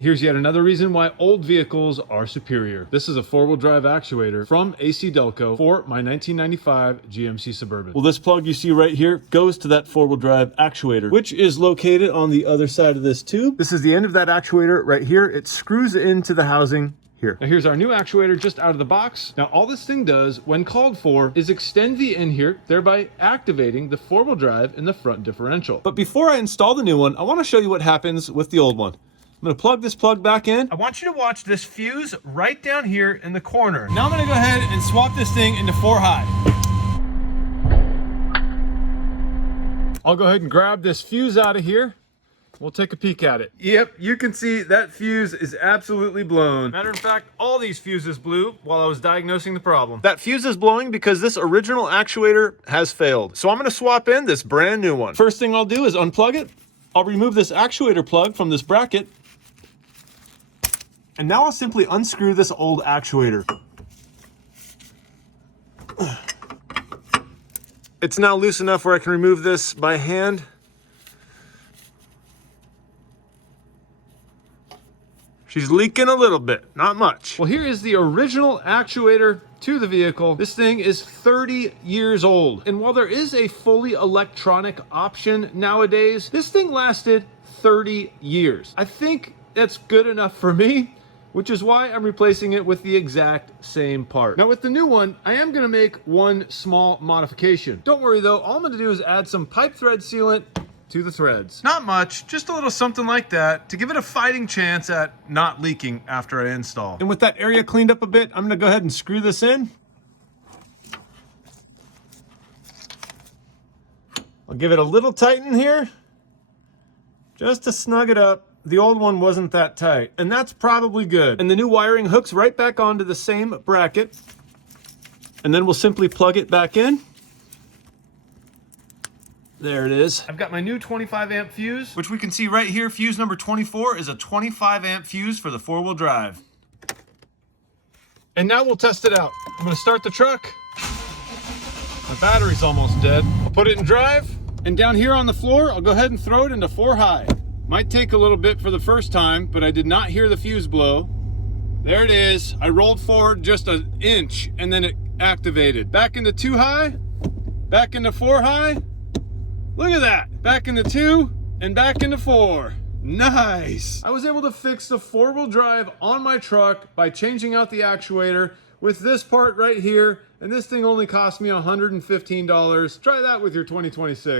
Here's yet another reason why old vehicles are superior. This is a four-wheel drive actuator from AC Delco for my 1995 GMC Suburban. Well, this plug you see right here goes to that four-wheel drive actuator, which is located on the other side of this tube. This is the end of that actuator right here. It screws into the housing here. Now here's our new actuator just out of the box. Now all this thing does when called for is extend the in here, thereby activating the four-wheel drive in the front differential. But before I install the new one, I want to show you what happens with the old one. I'm going to plug this plug back in. I want you to watch this fuse right down here in the corner. Now I'm going to go ahead and swap this thing into 4 high. I'll go ahead and grab this fuse out of here. We'll take a peek at it. Yep, you can see that fuse is absolutely blown. Matter of fact, all these fuses blew while I was diagnosing the problem. That fuse is blowing because this original actuator has failed. So I'm going to swap in this brand new one. First thing I'll do is unplug it. I'll remove this actuator plug from this bracket. And now I'll simply unscrew this old actuator. It's now loose enough where I can remove this by hand. She's leaking a little bit, not much. Well, here is the original actuator to the vehicle. This thing is 30 years old. And while there is a fully electronic option nowadays, this thing lasted 30 years. I think that's good enough for me, which is why I'm replacing it with the exact same part. Now with the new one, I am gonna make one small modification. Don't worry though, all I'm gonna do is add some pipe thread sealant to the threads. Not much, just a little something like that to give it a fighting chance at not leaking after I install. And with that area cleaned up a bit, I'm gonna go ahead and screw this in. I'll give it a little tighten here, just to snug it up. The old one wasn't that tight, and that's probably good. And the new wiring hooks right back onto the same bracket. And then we'll simply plug it back in. There it is. I've got my new 25 amp fuse, which we can see right here. Fuse number 24 is a 25 amp fuse for the four-wheel drive. And now we'll test it out. I'm gonna start the truck. My battery's almost dead. I'll put it in drive, and down here on the floor, I'll go ahead and throw it into 4 high. Might take a little bit for the first time, but I did not hear the fuse blow. There it is. I rolled forward just an inch and then it activated. Back into 2 high, back into 4 high. Look at that. Back into 2 and back into 4. Nice. I was able to fix the four-wheel drive on my truck by changing out the actuator with this part right here. And this thing only cost me $115. Try that with your 2026.